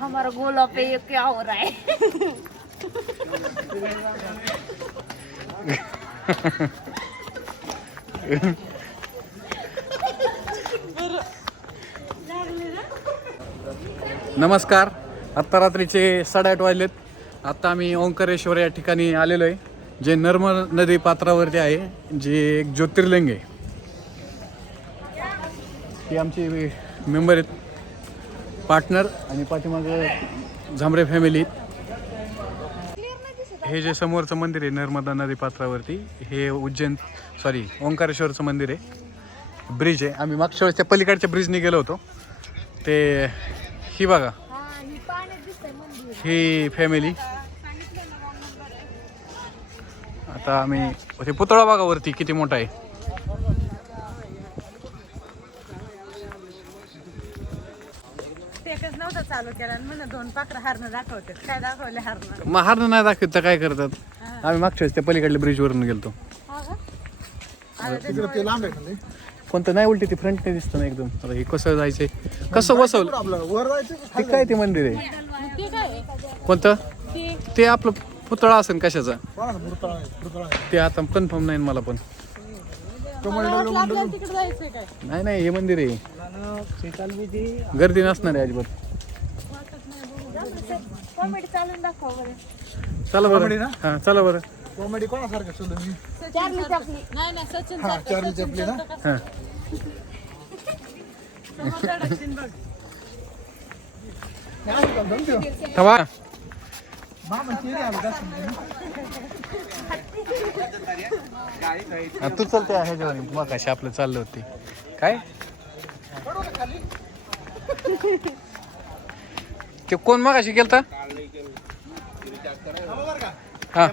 हमारा गोला पे ये क्या हो रहा है? नमस्कार. आत्ता रात्रीचे साडेआठ वाजलेत. आत्ता आम्ही ओंकारेश्वर या ठिकाणी आलेलो आहे जे नर्मदा नदी पात्रावरती आहे जे एक ज्योतिर्लिंग आहे. ही आमची मेंबर आहेत. पार्टनर आणि पाठीमागं झांबरे फॅमिली. हे जे समोरचं मंदिर आहे नर्मदा नदी पात्रावरती हे उज्जैन सॉरी ओंकारेश्वरचं मंदिर आहे. ब्रिज आहे. आम्ही मागच्या वेळेस त्या पलीकडच्या ब्रिजने गेलो होतो. ते ही बघा. ही फॅमिली आता आम्ही ते पुतळा बागावरती किती मोठा आहे ते एकच नव्हतं चालू केलं आणि म्हणून दोन पाखरं हारणं दाखवते. काय दाखवले हारणं मग हारणं नाही दाखवत तर काय करतात? आम्ही मागच्या वेळेस त्या पलीकडल्या ब्रिजवरून गेलतो. ते लांब आहे खाली. कोणतं नाही उलटी ती फ्रंट नाही दिसतं ना एकदम. आता हे कसं जायचंय? कसं बसवलं? आपलं वर जायचं ते काय ते मंदिर आहे? ते काय? कोणतं? ते. आपलं पुतळा असेल कशाचा? कोणाचा पुरतळा आहे पुरतळा आहे. ते आता कन्फर्म नाही मला पण. मला वाटलं आपल्याला तिकडे जायचंय काय? नाही नाही हे मंदिर आहे. गर्दी नसणार आहे अजिबात. कॉमेडी चालून दाखवा बरं. चला बरं. ना? हां चला बरं. कॉमेडी कोणासारखं चल मी? चार्ली चपली. नाही नाही सचिन हा चार्ली चपली ना? हां. तू चलते आहे जेवण मग कशी आपलं चाललं होती. काय? ते कोण मग अशी गेलता? हा.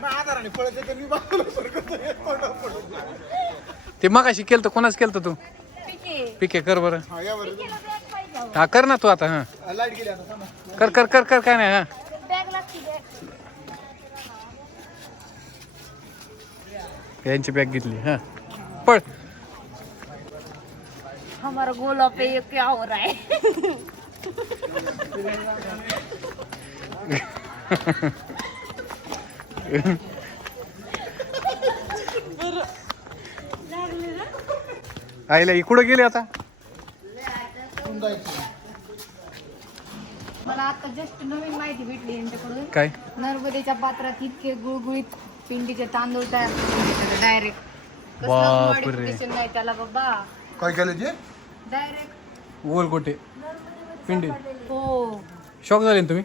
ते मग अशी केलं कोणाच केलं तू? पिके कर बरं. हा, बरं. हा कर ना तू आता हा. कर कर कर कर काय नाही हा. यांची बॅग घेतली हा. पळ. हमारा गोला पे ये क्या हो रहा है आईला इकडं गेले आता? मला आता जस्ट नवीन माहिती भेटली यांच्याकडून. काय? नर्मदेच्या पात्रात इतके गुळगुळीत पिंडीचे तांदूळ तयार डायरेक्ट बापरे. नाही त्याला बाबा. काय केलं ते? डायरेक्ट गोलकोटे पिंडी. हो. शॉक झाले ना तुम्ही?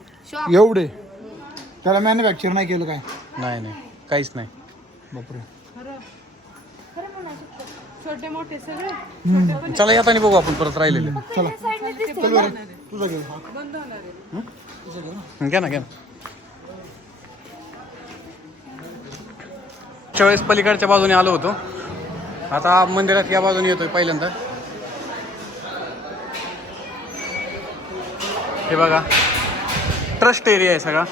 एवढे. त्याला मॅन्युफॅक्चर नाही केलं काय? नाही नाही. काहीच नाही. बापरे. छोटे मोठे सगळे. चला येताना बघू आपण परत राहिलेले. चल. बरं तुझं घेऊ हा. बंद होणार आहे. घ्या ना घ्या ना. पलीकडच्या बाजूने आलो होतो. आता मंदिरात या बाजूने येतोय पहिल्यांदा. हे बघा. ट्रस्ट एरिया आहे सगळा.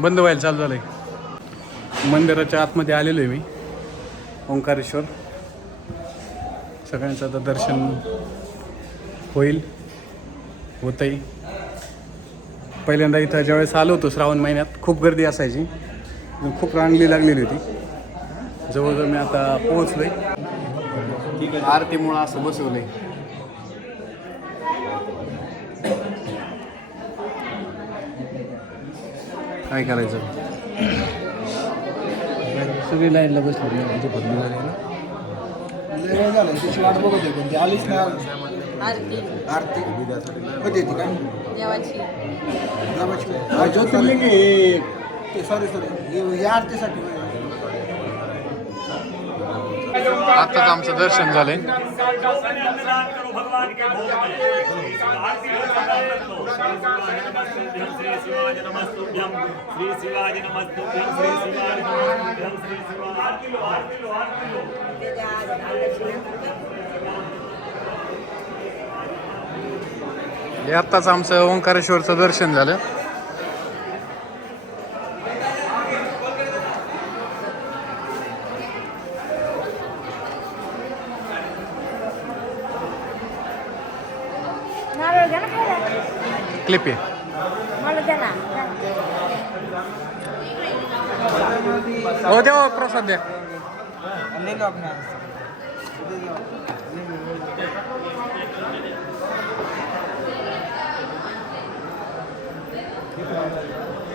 बंद व्हायला चालू झालंय. मंदिराच्या आतमध्ये आलेलो आहे मी. ओंकारेश्वर. सगळ्यांचं आता दर्शन होईल होतंही पहिल्यांदा इथं ज्यावेळेस आलो होतो श्रावण महिन्यात खूप गर्दी असायची. खूप रांगली लागलेली होती. जवळजवळ मी आता पोहोचलोय. आरतीमुळं असं बसवलंय. काय करायचं? सगळी लाईनला बसली लय वेळ झाला त्याची वाट बघत होती पण ती आलीच नाही. आरती. आरती. कधी येते काय? देवाची. ज्योतिर्लिंग हे. सॉरी सॉरी या आरतीसाठी. आताच आमचं दर्शन झालंय. हे आत्ताच आमचं ओंकारेश्वरचं दर्शन झालं नारळ द्या ना खायला क्लिप आहे हो देवा प्रसाद द्या.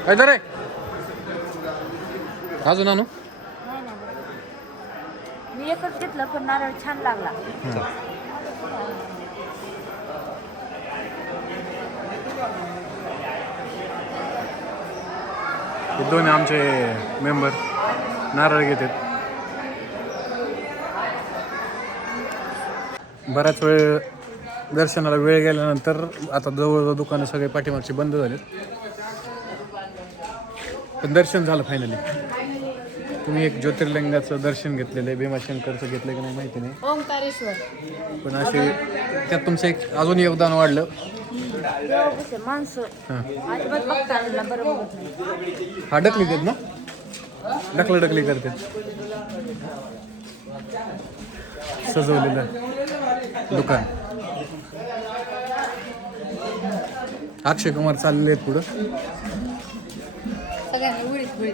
काय रे अजून आणू? मी एकच घेतलं पण नारळ छान लागला. हे दोन आमचे मेंबर नारळ घेतात. बराच वेळ दर्शनाला वेळ गेल्यानंतर आता जवळजवळ दुकानं सगळे पाठीमागचे बंद झालेत. पण दर्शन झालं फायनली तुम्ही एक ज्योतिर्लिंगाचं दर्शन घेतलेलं आहे भीमाशंकरचं घेतलं की नाही माहिती नाही. ओंकारेश्वर. पण असे त्यात तुमचं एक अजून योगदान वाढलं. माणसं. हां. अजिबात बघता आलं ना, बरं बघत नाही. हा ढकली देत ना? ढकला ढकली करते. सजवलेलं दुकान. अक्षय कुमार चाललेले आहेत पुढं. सगळ्यांना उडीत उडीत.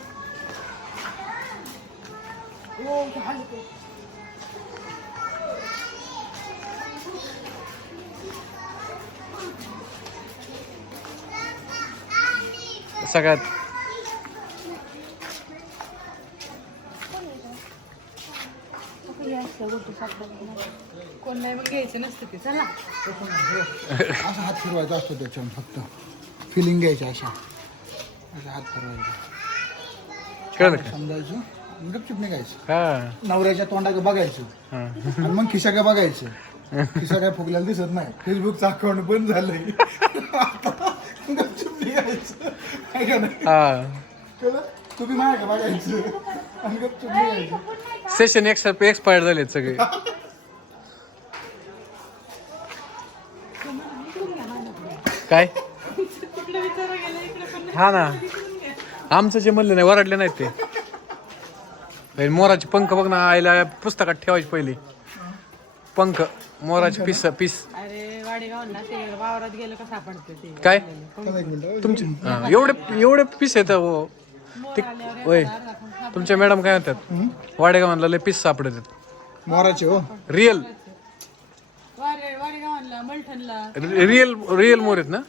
ही सगळ्यात कोण नाही मग घ्यायचं नसतं ते चला. असा हात फिरवायचा असतो त्याच्यावर फक्त. फिलिंग घ्यायची अशा. असा हात फिरवायचा. समजायचं? गपचूप निघायचं. हा. नवऱ्याच्या तोंडाकडे बघायचं. हा. आणि मग खिशाकडे बघायचं. खिसा काय फुगल्याला दिसत नाही. फेसबुकचं अकाउंट बंद झालंय. आता गपचूप निघायचं. आहे का नाही? हा. कळलं? तुम्ही माझ्या बघायचं. आणि गपचूप निघायचं. सेशन एक्स एक्सपायर्ड झालेत सगळे. काय? हा ना. आमचं जे म्हणलं नाही वरडले नाहीत ते. हे मोराचे पंख बघ ना आईला पुस्तकात ठेवायचे पहिले. पंख मोराचे पिस पिस. अरे वाडेगावला ते वावरात गेलं का सापडते ते. काय? मिनिट तुमचे हा, एवढे एवढे पीस येत हो. ते होय. तुमच्या मॅडम काय म्हणतात? वाडेगावांना लय पीस सापडत आहेत. मोराचे हो. रिअल वारे वाडेगावला मलठणला. रिअल रिअल मोर आहेत ना?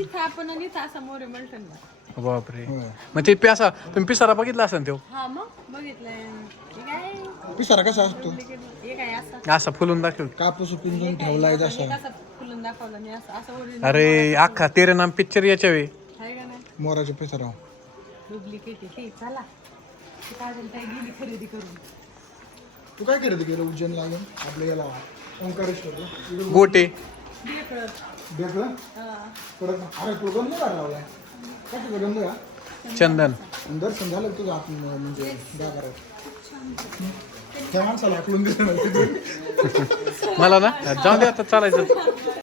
इथं आपण आणि इथं असा मोरे मलठणला. बापरे. मग ते प्यासा तुम्ही पिसारा बघितला असेल तो? हा मग बघितलंय. काय? पिसारा कसा असतो? काय असं? असा फुलून दाखव. कापूस पिंजून ठेवलाय जसा. एक असं फुलून दाखवलं? नाही असं असं ओरिजिनल अरे अख्खा तेरे नाम पिक्चर याच्या वे. आहे का नाही? मोराचे पिसारा. डुप्लिकेट आहे. ते चला. ती काजल ताई गेली खरेदी करून. तू काय खरेदी केलं उज्जैन लागून आपल्या याला ओंकारेश्वरला गोटे. अरे तू गंध लावलाय चंदन. दर्शन झालं तुझं म्हणजे त्या माणसाला आकलून दिलं ना मला ना? जाऊ दे आता चालायचं.